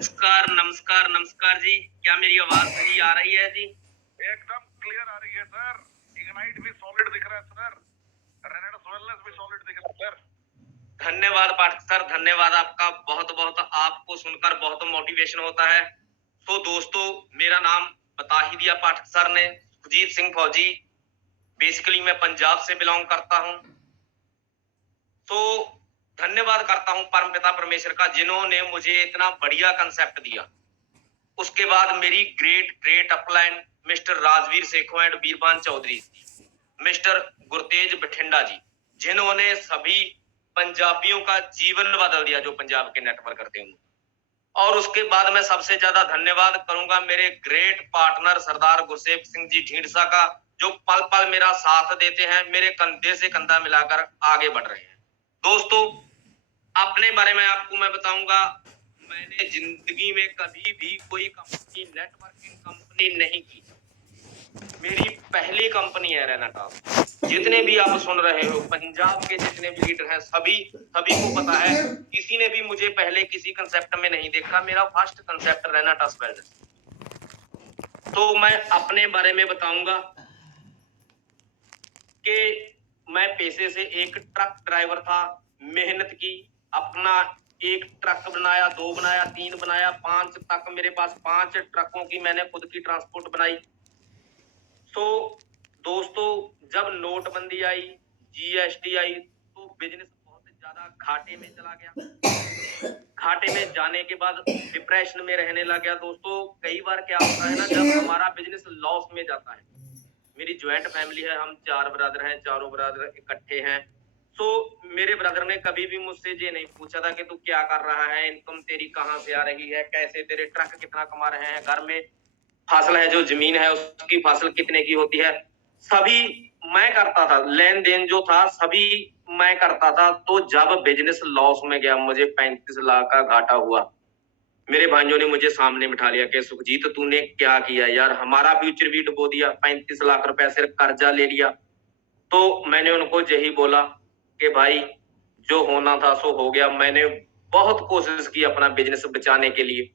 नमस्कार, नमस्कार, नमस्कार जी। क्या मेरी आवाज़ सही आ रही है जी? एकदम क्लियर आ रही है सर। इग्नाइट भी सॉलिड दिख रहा है सर। रेनेडस वेलनेस भी सॉलिड दिख रहा है सर। धन्यवाद पाठक सर, धन्यवाद आपका बहुत-बहुत। आपको सुनकर बहुत मोटिवेशन होता है। तो दोस्तों, मेरा नाम बता ही दिया पाठक सर ने, सुखजीत सिंह फौजी। बेसिकली मैं पंजाब से बिलॉन्ग करता हूँ। तो धन्यवाद करता हूँ परमपिता परमेश्वर का, जिन्होंने मुझे इतना बढ़िया कांसेप्ट दिया। उसके बाद मेरी great great upline mister Rajveer Sekho and Birban Chaudhary, mister Gurtej Bathinda ji, जिन्होंने सभी पंजाबियों का जीवन बदल दिया, जो पंजाब के नेटवर्क करते हैं। और उसके बाद मैं सबसे ज्यादा धन्यवाद करूंगा मेरे ग्रेट पार्टनर सरदार गुरसेवक सिंह जी ढींढसा का, जो पल पल मेरा साथ देते हैं, मेरे कंधे से कंधा मिलाकर आगे बढ़ रहे हैं। दोस्तों, अपने बारे में आपको मैं बताऊंगा, मैंने जिंदगी में कभी भी कोई कंपनी, नेटवर्किंग कंपनी नहीं की। मेरी पहली कंपनी है रेनाटॉप। जितने भी आप सुन रहे हो, पंजाब के जितने भी लीडर हैं, सभी को पता है, किसी ने भी मुझे पहले किसी कंसेप्ट में नहीं देखा। मेरा फर्स्ट कंसेप्ट रेनाटॉस वेल्डर्स। तो मैं अपने बारे में बताऊंगा कि मैं पेशे से एक ट्रक ड्राइवर था। मेहनत की, अपना एक ट्रक बनाया, 2 बनाया, 3 बनाया, 5 तक मेरे पास 5 ट्रकों की मैंने खुद की ट्रांसपोर्ट बनाई। तो दोस्तों, जब नोटबंदी आई, जीएसटी आई, तो बिजनेस बहुत ज्यादा घाटे में चला गया। घाटे में जाने के बाद डिप्रेशन में रहने लग गया। दोस्तों, कई बार क्या होता है ना, जब हमारा बिजनेस लॉस में जाता है। मेरी ज्वाइंट फैमिली है, हम 4 ब्रदर हैं, चारों ब्रदर इकट्ठे हैं। तो मेरे ब्रदर ने कभी भी मुझसे ये नहीं पूछा था कि तू क्या कर रहा है, इनकम तेरी कहाँ से आ रही है, कैसे तेरे ट्रक कितना कमा रहे हैं, घर में फसल है, जो जमीन है उसकी फसल कितने की होती है, सभी मैं करता था। लेन देन जो था सभी मैं करता था। तो जब बिजनेस लॉस में गया, मुझे 35 लाख का घाटा हुआ, मेरे भाइयों ने मुझे सामने बिठा लिया कि सुखजीत तूने क्या किया यार, हमारा फ्यूचर भी डुबो दिया, 35 लाख रुपए सिर्फ कर्जा ले लिया। तो मैंने उनको यही बोला कि भाई, जो होना था सो हो गया। मैंने बहुत कोशिश की अपना बिजनेस बचाने के लिए।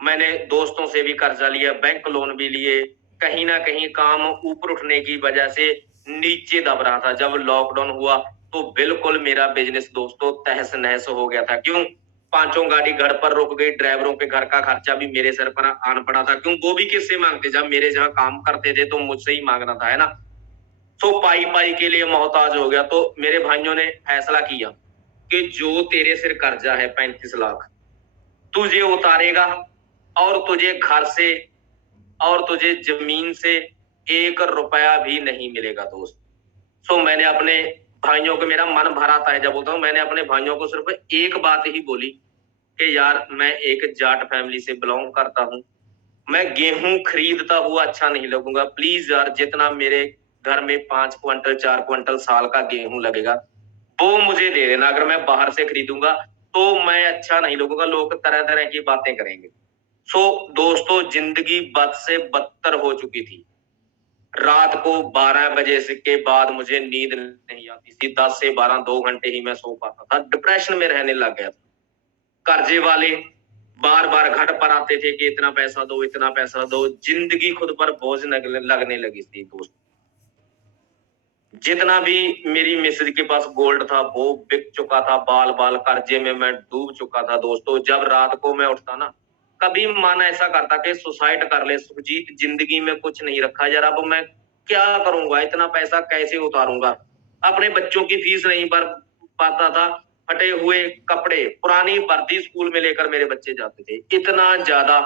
मैंने दोस्तों से भी कर्जा लिया, बैंक लोन भी लिए। कहीं ना कहीं काम ऊपर उठने की वजह से नीचे दब रहा था। जब लॉकडाउन हुआ तो बिल्कुल मेरा बिजनेस दोस्तों तहस नहस हो गया था। क्यों? पांचों गाड़ी घर पर रुक गई, ड्राइवरों के घर का खर्चा भी मेरे सर पर आन पड़ा था। क्यों? वो भी किससे मांगते? जब मेरे जहां काम करते थे तो मुझसे ही मांगना था, है ना। तो पाई पाई के लिए मोहताज हो गया। तो मेरे भाइयों ने फैसला किया कि जो तेरे सिर कर्जा है 35 लाख, तुझे उतारेगा, और तुझे घर से और तुझे जमीन से 1 रुपया भी नहीं मिलेगा दोस्त। तो मैंने अपने भाइयों को, मेरा मन भर आता है जब बोलता हूँ, मैंने अपने भाइयों को सिर्फ एक बात ही बोली कि यार, मैं एक जाट फैमिली से बिलोंग करता हूँ, मैं गेहूं खरीदता हुआ अच्छा नहीं लगूंगा। प्लीज यार, जितना मेरे घर में 5 क्विंटल 4 क्विंटल साल का गेहूं लगेगा, वो मुझे दे देना। अगर मैं बाहर से खरीदूंगा तो मैं अच्छा नहीं लगूंगा, लोग तरह तरह की बातें करेंगे। सो दोस्तों, जिंदगी बद से बदतर हो चुकी थी। रात को 12 बजे से के बाद मुझे नींद नहीं आती थी। 10 से 12 2 घंटे ही मैं सो पाता था। डिप्रेशन में रहने लग गया था। कर्जे वाले बार बार घर पर आते थे कि इतना पैसा दो, इतना पैसा दो। जिंदगी खुद पर बोझ लगने लगी थी दोस्त। जितना भी मेरी मिसेज के पास गोल्ड था वो बिक चुका था। बाल बाल कर्जे में मैं डूब चुका था दोस्तों। जब रात को मैं उठता ना, कभी मन ऐसा करता कि सुसाइड कर ले। सुखजीत, जिंदगी में कुछ नहीं रखा यार, अब मैं क्या करूंगा, इतना पैसा कैसे उतारूंगा। अपने बच्चों की फीस नहीं भर पाता था। फटे हुए कपड़े, पुरानी वर्दी स्कूल में लेकर मेरे बच्चे जाते थे। इतना ज्यादा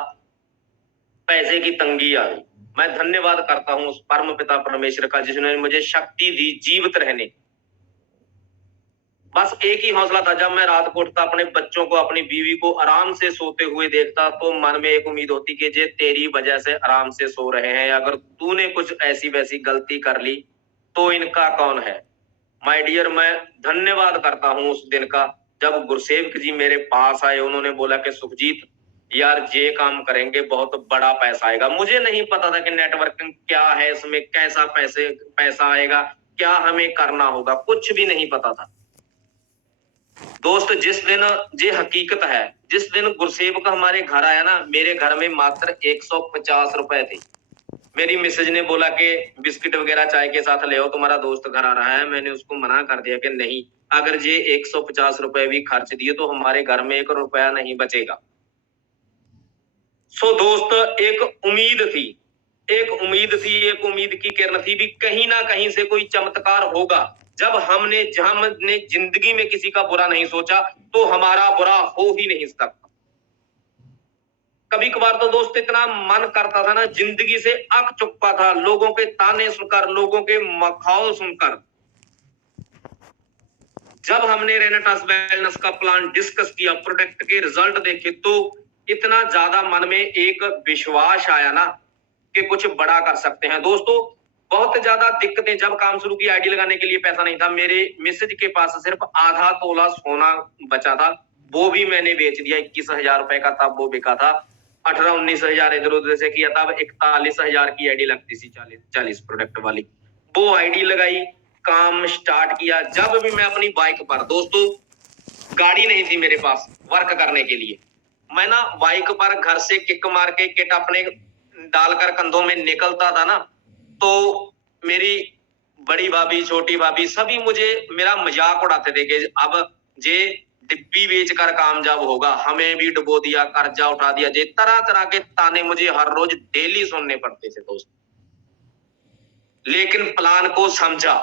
पैसे की तंगी आ गई। मैं धन्यवाद करता हूँ उस परम पिता परमेश्वर का, जिसने मुझे शक्ति दी जीवित रहने। बस एक ही हौसला था। जब मैं रात को उठता, अपने बच्चों को, अपनी बीवी को आराम से सोते हुए देखता, तो मन में एक उम्मीद होती कि जे तेरी वजह से आराम से सो रहे हैं, अगर तूने कुछ ऐसी वैसी गलती कर ली तो इनका कौन है। माय डियर, मैं धन्यवाद करता हूँ उस दिन का, जब गुरसेवक जी मेरे पास आए। उन्होंने बोला कि सुखजीत यार, ये काम करेंगे, बहुत बड़ा पैसा आएगा। मुझे नहीं पता था कि नेटवर्किंग क्या है, इसमें कैसा पैसा आएगा, क्या हमें करना होगा, कुछ भी नहीं पता था। दोस्त जिस दिन ये हकीकत है, जिस दिन गुरसेवक हमारे घर आया ना, मेरे घर में मात्र 150 रुपए थे। मेरी मिसेज ने बोला कि बिस्किट वगैरह चाय के साथ ले आओ, तुम्हारा दोस्त घर आ रहा है। मैंने उसको मना कर दिया कि नहीं, अगर ये 150 रुपए भी खर्च दिए तो हमारे घर में 1 रुपया नहीं बचेगा। सो दोस्त एक उम्मीद थी, एक उम्मीद की किरण थी भी कहीं ना कहीं से कोई चमत्कार होगा। जब हमने जिंदगी में किसी का बुरा नहीं सोचा तो हमारा बुरा हो ही नहीं सकता। कभी कभार तो दोस्त इतना मन करता था ना, जिंदगी से अक चुका था, लोगों के ताने सुनकर, लोगों के मखाओ सुनकर। जब हमने रेनेटास वेलनेस का प्लान डिस्कस किया, प्रोडक्ट के रिजल्ट देखे, तो इतना ज्यादा मन में एक विश्वास आया ना कि कुछ बड़ा कर सकते हैं। दोस्तों बहुत ज्यादा दिक्कतें, जब काम शुरू की आईडी लगाने के लिए पैसा नहीं था। मेरे मिसेज के पास सिर्फ आधा तोला सोना बचा था, वो भी मैंने बेच दिया। 21,000 रुपए का था, वो बिका था। 18-19 हजार इधर उधर से किया था। 41,000 की आईडी लगती थी, 40 प्रोडक्ट वाली। वो आईडी लगाई, काम स्टार्ट किया। जब भी मैं अपनी बाइक पर, दोस्तों गाड़ी नहीं थी मेरे पास वर्क करने के लिए, मैं ना बाइक पर घर से किक मार के किट अपने डालकर कंधों में निकलता था ना, तो मेरी बड़ी भाभी, छोटी भाभी सभी मुझे मेरा मजाक उड़ाते थे कि अब जे डिब्बी बेचकर कामयाब होगा, हमें भी डुबो दिया, कर्जा उठा दिया। जे तरह तरह के ताने मुझे हर रोज डेली सुनने पड़ते थे दोस्त। लेकिन प्लान को समझा,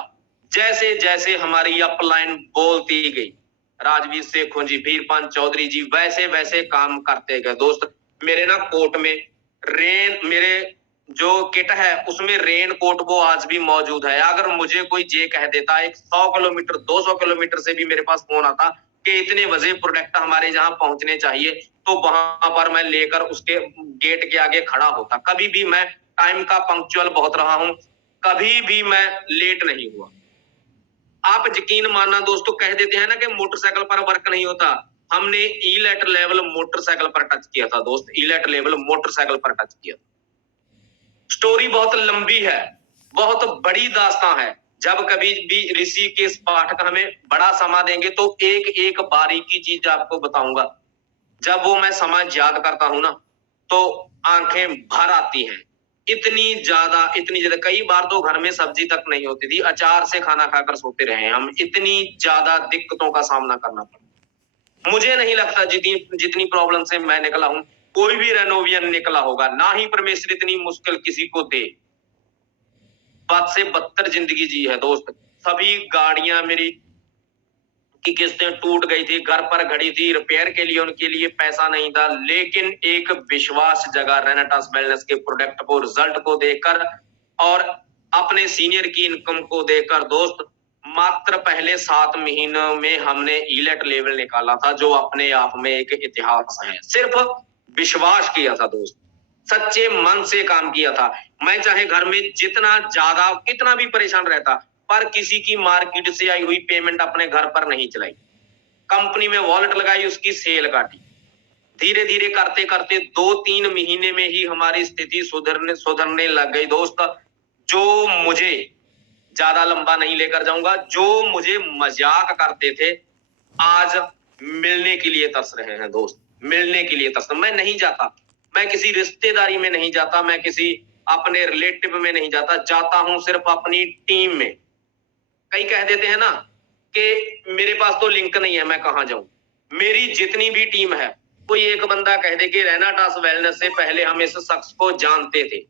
जैसे जैसे हमारी अपलाइन बोलती गई, राजवीर शेखों जी, वीरपान चौधरी जी वैसे वैसे काम करते गए दोस्त। मेरे ना कोट में मेरे जो किट है उसमें रेन कोट वो आज भी मौजूद है। अगर मुझे कोई जे कह देता, 100 किलोमीटर 200 किलोमीटर से भी मेरे पास फोन आता कि इतने बजे प्रोडक्ट हमारे जहां पहुंचने चाहिए, तो वहां पर मैं लेकर उसके गेट के आगे खड़ा होता। कभी भी मैं टाइम का पंक्चुअल बहुत रहा हूं, कभी भी मैं लेट नहीं हुआ। आप यकीन मानना दोस्तों, कह देते हैं ना कि मोटरसाइकिल पर वर्क नहीं होता, हमने ई-लेट लेवल मोटरसाइकिल पर टच किया था दोस्त। ई-लेट लेवल मोटरसाइकिल पर टच किया। स्टोरी बहुत लंबी है, बहुत बड़ी दास्तां है। जब कभी भी ऋषिकेश पाठक हमें बड़ा समय देंगे तो एक एक बारीकी चीज आपको बताऊंगा। जब वो मैं समाज याद करता हूं ना, तो आंखें भर आती हैं। इतनी ज्यादा कई बार तो घर में सब्जी तक नहीं होती थी, अचार से खाना खाकर सोते रहे हम। इतनी ज्यादा दिक्कतों का सामना करना पड़ा। मुझे नहीं लगता जितनी जितनी प्रॉब्लम से मैं निकला हूं, कोई भी रेनोवियन निकला होगा। ना ही परमेश्वर इतनी मुश्किल किसी को दे। बद से बदतर जिंदगी जी है दोस्त। सभी गाड़ियां मेरी की किस्तें टूट गई थी, घर पर खड़ी थी, रिपेयर के लिए उनके लिए पैसा नहीं था। लेकिन एक विश्वास जगा रेनेटास वेलनेस के प्रोडक्ट को, रिजल्ट को देखकर और अपने सीनियर की इनकम को देखकर दोस्त। मात्र पहले 7 महीनों में हमने ई-लेट लेवल निकाला था, जो अपने आप में एक इतिहास है। सिर्फ विश्वास किया था दोस्त, सच्चे मन से काम किया था। मैं चाहे घर में जितना ज्यादा कितना भी परेशान रहता, पर किसी की मार्केट से आई हुई पेमेंट अपने घर पर नहीं चलाई। कंपनी में वॉलेट लगाई, उसकी सेल काटी। धीरे धीरे करते करते 2-3 महीने में ही हमारी स्थिति सुधरने लग गई दोस्त। जो मुझे, ज्यादा लंबा नहीं लेकर जाऊंगा, जो मुझे मजाक करते थे, आज मिलने के लिए तरस रहे हैं दोस्त। मिलने के लिए तरस। मैं नहीं जाता, मैं किसी रिश्तेदारी में नहीं जाता, मैं किसी अपने रिलेटिव में नहीं जाता, जाता हूं सिर्फ अपनी टीम में। कई कह देते हैं ना कि मेरे पास तो लिंक नहीं है, मैं कहां जाऊं। मेरी जितनी भी टीम है, कोई एक बंदा कह दे कि रेनेटास वेलनेस से पहले हम इस शख्स को जानते थे,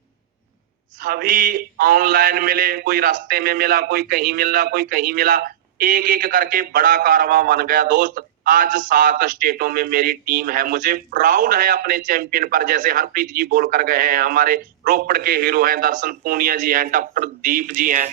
सभी ऑनलाइन मिले, कोई रास्ते में मिला, कोई कहीं मिला, कोई कहीं मिला। एक एक करके बड़ा कारवां बन गया दोस्त। आज 7 स्टेटों में मेरी टीम है। मुझे प्राउड है अपने चैंपियन पर। जैसे हरप्रीत जी बोल कर गए हैं, हमारे रोपड़ के हीरो हैं, दर्शन पूनिया जी हैं, डॉक्टर दीप जी हैं,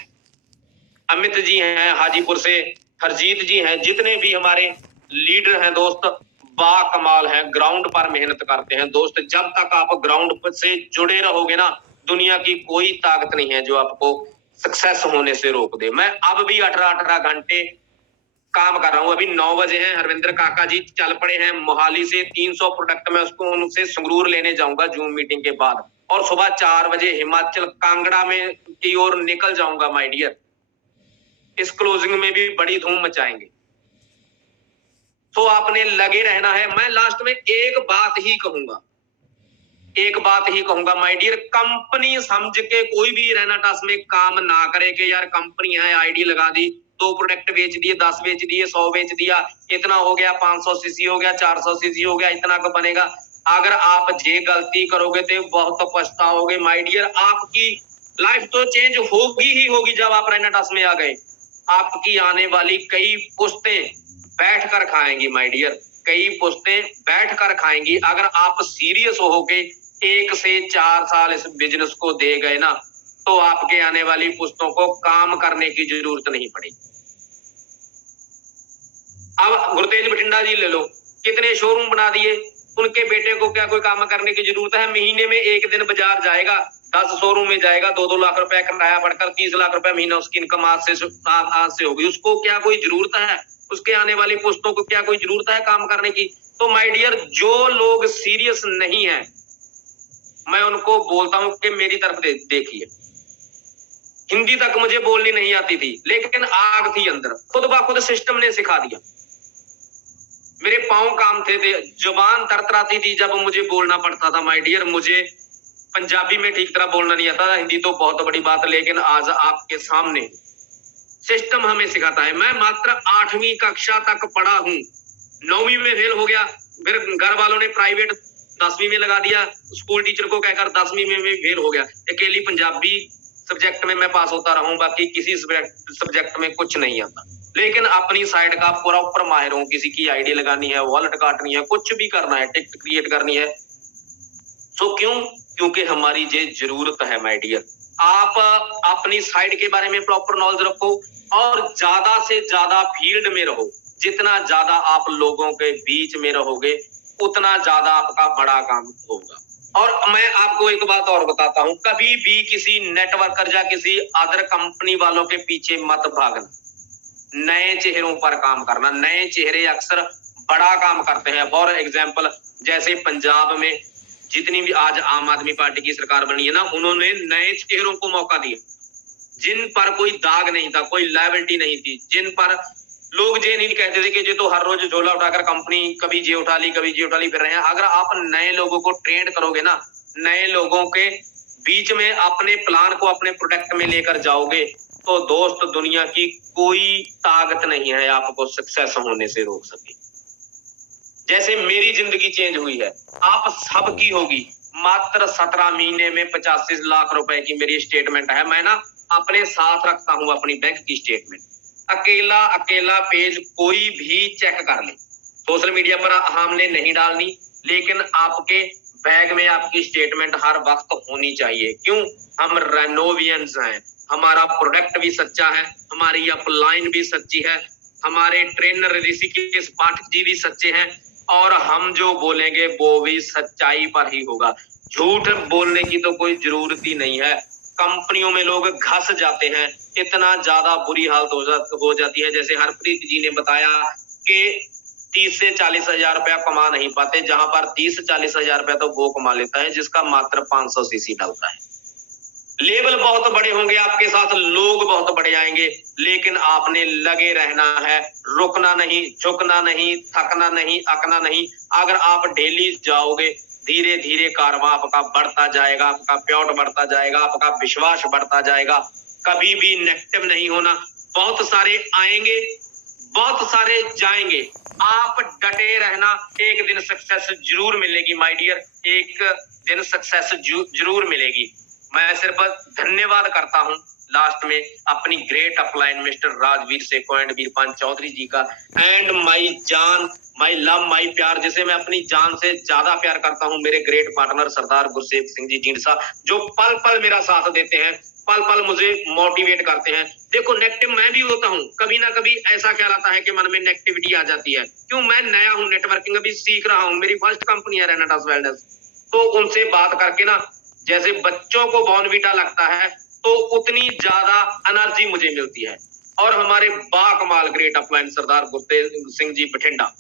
अमित जी हैं, हाजीपुर से हरजीत जी हैं, जितने भी हमारे लीडर हैं दोस्त, बा कमाल हैं, ग्राउंड पर मेहनत करते हैं दोस्त। जब तक आप ग्राउंड से जुड़े रहोगे ना, दुनिया की कोई ताकत नहीं है जो आपको सक्सेस होने से रोक दे। मैं अब भी 18 घंटे काम कर रहा हूं। अभी 9 बजे हैं, हरविंदर काका जी चल पड़े हैं मोहाली से 300 प्रोडक्ट में, उसको उनसे संगरूर लेने जाऊंगा जूम मीटिंग के बाद, और सुबह 4 बजे हिमाचल कांगड़ा में की ओर निकल जाऊंगा माय डियर। इस क्लोजिंग में भी बड़ी धूम मचाएंगे। तो आपने लगे रहना है। मैं लास्ट में एक बात ही कहूंगा माय डियर, कंपनी समझ के कोई भी रैना टास में काम ना करे कि यार कंपनी है, आईडी लगा दी, 2 प्रोडक्ट बेच दिए, 10 बेच दिए, 100 बेच दिया, इतना हो गया, 500 सीसी हो गया, 400 सीसी हो गया, इतना का बनेगा। अगर आप ये गलती करोगे तो बहुत पछताओगे माय डियर। आपकी लाइफ तो चेंज होगी ही होगी जब आप रैना टास में आ गए। आपकी आने वाली कई पुश्तें बैठ कर खाएंगी माय डियर, कई पुश्तें बैठ कर खाएंगी। अगर आप सीरियस हो के 1 से 4 साल इस बिजनेस को दे गए ना, तो आपके आने वाली पुश्तों को काम करने की जरूरत नहीं पड़ेगी। अब गुरतेज बठिंडा जी ले लो, कितने शोरूम बना दिए, उनके बेटे को क्या कोई काम करने की जरूरत है? महीने में 1 दिन बाजार जाएगा, 10 शोरूम में जाएगा, 2-2 लाख रुपए किराया बढ़कर 30 लाख रुपए महीना उसकी इनकम आज से होगी। उसको क्या कोई जरूरत है? उसके आने वाली पुश्तों को क्या कोई जरूरत है काम करने की? तो माय डियर, जो लोग सीरियस नहीं है, मैं उनको बोलता हूं कि मेरी तरफ देखिए। हिंदी तक मुझे बोलनी नहीं आती थी, लेकिन आग थी अंदर, खुद ब खुद सिस्टम ने सिखा दिया। मेरे पांव काम थे, जुबान तरतराती थी जब मुझे बोलना पड़ता था माय डियर। मुझे पंजाबी में ठीक तरह बोलना नहीं आता था, हिंदी तो बहुत बड़ी बात, लेकिन आज आपके सामने सिस्टम हमें सिखाता है। मैं मात्र 8वीं कक्षा तक पढ़ा हूं, 9वीं में फेल हो गया, फिर घर वालों ने प्राइवेट 10वीं में लगा दिया, स्कूल टीचर को कहकर 10वीं में फेल हो गया। अकेली पंजाबी सब्जेक्ट में मैं पास होता रहा हूं, बाकी किसी सब्जेक्ट में कुछ नहीं आता, लेकिन अपनी साइड का प्रॉपर माहिर हूं। किसी की आईडी लगानी है, वॉलेट काटनी है, कुछ भी करना है, टिकट क्रिएट करनी है, तो क्योंकि हमारी ये जरूरत है माय डियर। आप अपनी साइड के बारे में प्रॉपर नॉलेज रखो और ज्यादा से ज्यादा फील्ड में रहो। जितना ज्यादा आप लोगों के बीच में रहोगे, उतना ज्यादा आपका बड़ा काम होगा। और मैं आपको एक बात और बताता हूं, कभी भी किसी नेटवर्कर या किसी अदर कंपनी वालों के पीछे मत भागना, नए चेहरों पर काम करना। नए चेहरे अक्सर बड़ा काम करते हैं। फॉर एग्जाम्पल, जैसे पंजाब में जितनी भी आज आम आदमी पार्टी की सरकार बनी है ना, उन्होंने नए चेहरों को मौका दिया, जिन पर कोई दाग नहीं था, कोई लायबिलिटी नहीं थी, जिन पर लोग ये नहीं कहते थे कि ये तो हर रोज झोला उठाकर कंपनी कभी ये उठा ली फिर रहे हैं। अगर आप नए लोगों को ट्रेंड करोगे ना, नए लोगों के बीच में अपने प्लान को अपने प्रोडक्ट में लेकर जाओगे, तो दोस्त दुनिया की कोई ताकत नहीं है आपको सक्सेस होने से रोक सके। जैसे मेरी जिंदगी चेंज हुई है, आप सबकी होगी। मात्र 17 महीने में 85 लाख रुपए की मेरी स्टेटमेंट है। मैं ना अपने साथ रखता हूं अपनी बैंक की स्टेटमेंट, अकेला पेज कोई भी चेक कर ले। सोशल मीडिया पर हमने नहीं डालनी, लेकिन आपके बैग में आपकी स्टेटमेंट हर वक्त होनी चाहिए। क्यों? हम रेनोवियंस हैं, हमारा प्रोडक्ट भी सच्चा है, हमारी अपलाइन भी सच्ची है, हमारे ट्रेनर ऋषिकेश पाठक जी भी सच्चे हैं, और हम जो बोलेंगे वो भी सच्चाई पर ही होगा। झूठ बोलने की तो कोई जरूरत ही नहीं है। कंपनियों में लोग घस जाते हैं, इतना ज्यादा बुरी हालत हो जाती है। जैसे हरप्रीत जी ने बताया कि 30 से 40 हजार रुपया कमा नहीं पाते, जहां पर 30 से 40 हजार रुपया तो वो कमा लेता है जिसका मात्र 500 सीसी डलता है। लेवल बहुत बड़े होंगे आपके साथ, लोग बहुत बड़े आएंगे, लेकिन आपने लगे रहना है, रुकना नहीं, झुकना नहीं, थकना नहीं, अकना नहीं। अगर आप डेली जाओगे, धीरे धीरे कारवां आपका बढ़ता जाएगा, आपका प्योट बढ़ता जाएगा, आपका विश्वास बढ़ता जाएगा। कभी भी नेगेटिव नहीं होना। बहुत सारे आएंगे, बहुत सारे जाएंगे, आप डटे रहना। एक दिन सक्सेस जरूर मिलेगी माय डियर, एक दिन सक्सेस जरूर मिलेगी। मैं सिर्फ धन्यवाद करता हूं लास्ट में अपनी great upline mister Rajveer Seko and Veerpan Chaudhary ji का, एंड माई जान, माई लव, माई प्यार, जिसे मैं अपनी जान से ज्यादा प्यार करता हूं, मेरे ग्रेट पार्टनर सरदार गुरसेव सिंह जी जींडसा, जो पल पल मेरा साथ देते हैं, पल पल मुझे मोटिवेट करते हैं। देखो, नेगेटिव मैं भी होता हूं, कभी ना कभी ऐसा ख्याल आता है कि मन में नेगेटिविटी आ जाती है। क्यों? मैं नया हूं, नेटवर्किंग अभी सीख रहा हूं, मेरी फर्स्ट कंपनी है रैना टास वेलनेस। तो उनसे बात करके ना, जैसे बच्चों को बॉर्नवीटा लगता है, तो उतनी ज्यादा एनर्जी मुझे मिलती है। और हमारे बाकमाल ग्रेट अपलाइन सरदार गुरतेज सिंह जी बठिंडा,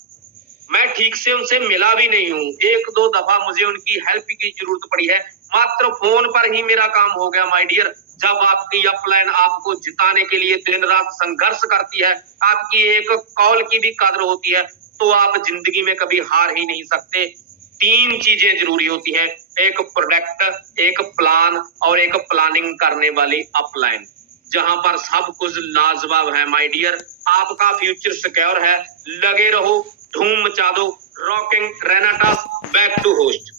मैं ठीक से उनसे मिला भी नहीं हूं, 1-2 दफा मुझे उनकी हेल्प की जरूरत पड़ी है, मात्र फोन पर ही मेरा काम हो गया माय डियर। जब आपकी अपलाइन आपको जिताने के लिए दिन रात संघर्ष करती है, आपकी एक कॉल की भी कदर होती है, तो आप जिंदगी में कभी हार ही नहीं सकते। 3 चीजें जरूरी होती हैं, एक प्रोडक्ट, एक प्लान और एक प्लानिंग करने वाली अपलाइन। जहां पर सब कुछ लाजवाब है माय डियर, आपका फ्यूचर सिक्योर है। लगे रहो, धूम मचा दो। Rocking Renatus back to host.